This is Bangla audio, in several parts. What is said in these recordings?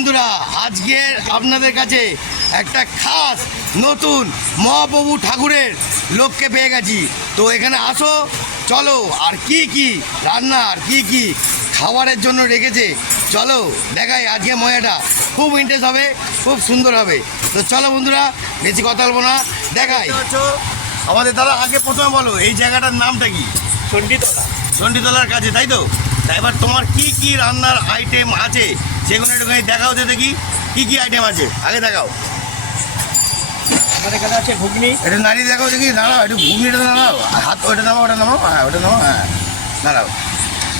বন্ধুরা, আজকে আপনাদের কাছে একটা খাস নতুন মহাপ্রভু ঠাকুরের লোককে পেয়ে গেছি। তো এখানে আসো, চলো আর কি কি রান্না আর কি কি খাবারের জন্য রেখেছে চলো দেখাই। আজকে মজাটা খুব ইন্টারেস্ট হবে, খুব সুন্দর হবে। তো চলো বন্ধুরা, বেশি কথা বলবো না, দেখাই। আমাদের দাদা আগে প্রথমে বলো এই জায়গাটার নামটা কি? চণ্ডীতলা। চণ্ডীতলার কাছে, তাই তো? তা এবার তোমার কি কি রান্নার আইটেম আছে সেগুলো একটুখানি দেখাও তো দেখি, কি কি আইটেম আছে আগে দেখাও। আমাদের এখানে আছে ঘুগনি। এটা নাড়িয়ে দেখাও দেখি, দাঁড়াও একটু, ঘুগনিটা দাঁড়াও, হাত ওটা নামাও, ওটা নামাও, হ্যাঁ ওটা নামাও, হ্যাঁ দাঁড়াও।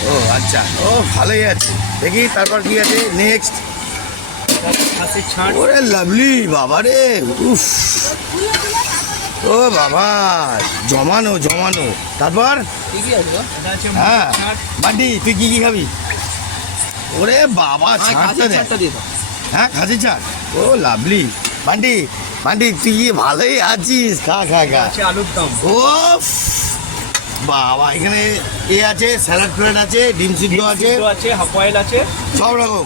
ও আচ্ছা, ও ভালোই আছে। দেখি তারপর কি আছে নেক্সট? খাসির ছাড়। ওরে লাভলি, বাবা রে, উফ, ও বাবা, জমানো জমানো। তারপর কি কি আছে? এটা আছে হ্যাঁ ছাড়। বান্টি, তুই কি কি খাবি? ওরে বাবা, ছাড়টা খাসির দে। ছাড়টা দিয়ে দাও। হ্যাঁ খাসি ছাড়, ও লাভলি। বান্টি বান্টি, তুই কি ভালোই আছিস? খা খা খা। আছে আলুর দম। ও বাবা, এখানে এ আছে, স্যালাড ফ্যালাড আছে, ডিম সিদ্ধ আছে, আছে, হাফ অয়েল আছে। সব রকম।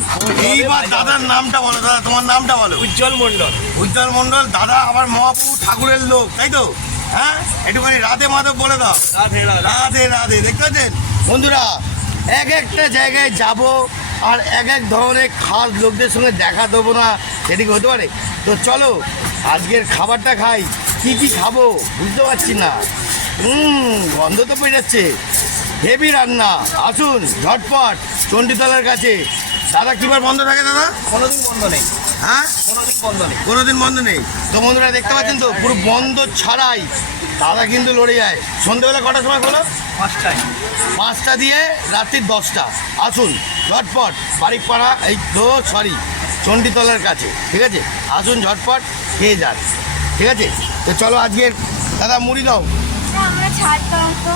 এইবার দাদার নামটা বলো, দাদা তোমার নামটা বলো। উজ্জ্বল মণ্ডল। উজ্জ্বল মণ্ডল। দাদা আবার মহাপ্রভু ঠাকুরের লোক, তাই তো? হ্যাঁ, একটুখানি রাধে মাধব বলে দাও। রাধে রাধে। রাধে রাধে। দেখতে পাচ্ছেন বন্ধুরা, এক একটা জায়গায় যাব আর এক এক ধরনের খাস লোকদের সঙ্গে দেখা দেবো না, সেদিকে হতে পারে? তো চলো আজকের খাবারটা খাই। কি কি খাবো বুঝতে পারছি না, গন্ধ তো পেটাচ্ছে, হেভি রান্না। আসুন ঝটপট চণ্ডীতলার কাছে। দাদা কিবার বন্ধ থাকে দাদা? কোনোদিন বন্ধ নেই। হ্যাঁ, কোনোদিন বন্ধ নেই। কোনোদিন বন্ধ নেই। তো বন্ধুরা দেখতে পাচ্ছেন তো, পুরো বন্ধ ছাড়াই দাদা কিন্তু লড়ে যায়। সন্ধ্যেবেলা কটার সময় খোলো? 5টায়। 5টা দিয়ে রাত্রি 10টা। আসুন ঝটপট, বারিকপাড়া, এই তো সরি চণ্ডীতলার কাছে, ঠিক আছে? আসুন ঝটপট খেয়ে যান, ঠিক আছে? তো চলো আজকের দাদা মুড়ি দাও আমরা ছাড় পাবো তো।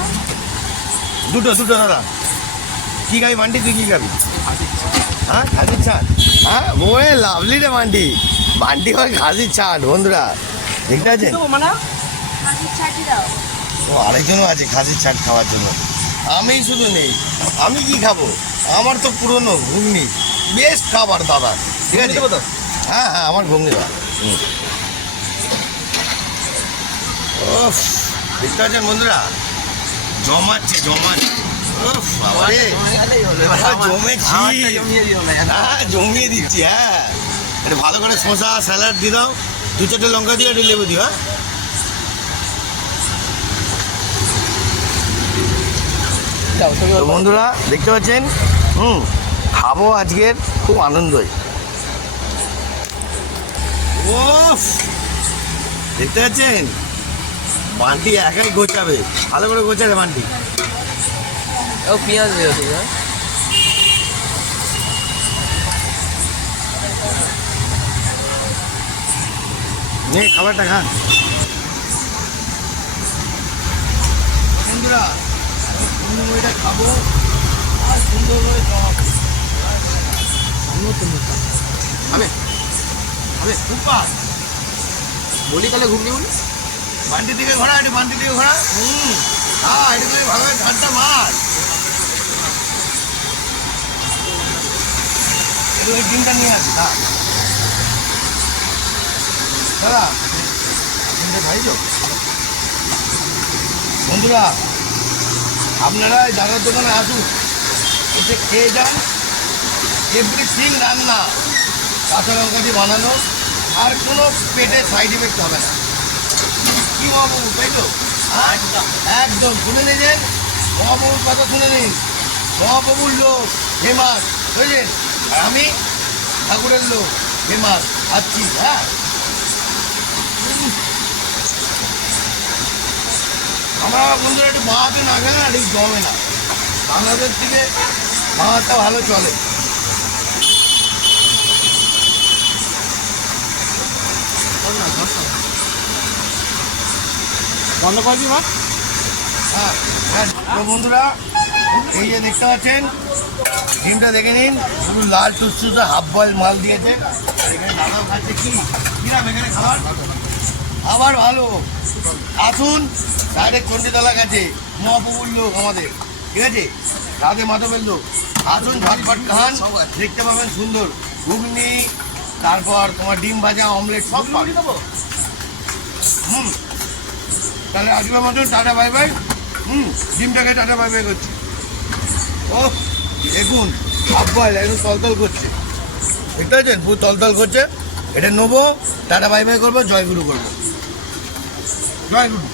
দুটো দুটো দাদা। কী খাবি বান্টি, তুই কী খাবি? হ্যাঁ খাসির ছাড়। হ্যাঁ ওয়ে লাভলি রে বান্টি, বান্টি হয় খাসির ছাড়। বন্ধুরা দেখতে পাচ্ছেন, মানে মাটির ছাড়ি দাও। ও আরেকজনও আছে খাসির ছাট খাওয়ার জন্য। আমি শুধু নেই, আমি কি খাবো? আমার তো পুরনো ঘুগনি, বেস্ট খাবার দাদা, ঠিক আছে? দেবো তো? হ্যাঁ হ্যাঁ, আমার ঘুগনি দাদা। ওফ, দেখতে পাচ্ছেন বন্ধুরা, জমাচ্ছে জমাচ্ছে। ওফ বাবা রে, জমেছি। হ্যাঁ জমিয়ে দিচ্ছি। হ্যাঁ, এটা ভালো করে শসা স্যালাড দিয়ে দাও, 2-4টে লঙ্কা দিয়ে একটু লেবু দিও। হ্যাঁ, তো বন্ধুরা দেখতে পাচ্ছেন, খাবো আজকের খুব আনন্দই। ওফ, দেখতে পাচ্ছেন বান্টি একাই গোছাবে, ভালো করে গোছাবে বান্টি। ও পেঁয়াজ দিয়ে দেবো। নে খাবারটা খান বন্ধুরা, এটা খাবো আর সুন্দর করে জমাবো। হবে হবে সুপার। বলি তাহলে ঘুগনি বলি। বান্টি দিকে ঘোরা, একটু বান্টি দিকে ঘোরা। হ্যাঁ, একটু করে ভালোভাবে ঝাড়টা মার। একটু ওই ডিমটা নিয়ে আসি। দাদা ডিমটা খাইছো? বন্ধুরা আপনারা এই দাদার দোকানে আসুন, এসে খেয়ে যান। এভরিথিং রান্না কাঁচা লঙ্কা দিয়ে বানানো, আর কোনো পেটে সাইড এফেক্ট হবে না। কি মহাপ্রভু, তাই তো? একদম শুনে নিয়েছেন, মহাপ্রভুর কথা শুনে নিন। মহাপ্রভুর লোক ফেমাস, বুঝলেন? আর আমি ঠাকুরের লোক ফেমাস আছি। হ্যাঁ, আমরা বন্ধুরা একটু বাঁহাতে না গেলে না ঠিক জমে না। বাংলাদেশ থেকে বাঁহাটা ভালো চলে। বন্ধ করবি মা? হ্যাঁ হ্যাঁ। তো বন্ধুরা এই যে দেখতে পাচ্ছেন, ডিমটা দেখে নিন, শুধু লাল টুসটুসে হাফ বয়েল মাল দিয়েছে। আর এখানে দাদাও খাচ্ছে। কিরাম এখানে খাবার? আবার ভালো। আসুন ডাইরেক্ট চণ্ডীতলা কাছে, মহাপ্রভুর লোক আমাদের, ঠিক আছে? রাধে মাধবের লোক। আসুন ঝটপট খান, দেখতে পাবেন সুন্দর ঘুগনি, তারপর তোমার ডিম ভাজা, অমলেট সব পাবে। হুম, তাহলে আজকের মতন টাটা বাই বাই। ডিমটাকে টাটা বাই বাই করছি। ও দেখুন, হাফ বয়েল একদম তলতল করছে, দেখতে পাচ্ছেন পুরো তলতল করছে। এটা নেবো, টাটা বাই বাই করবো, জয়গুরু করবো, জয়গুরু।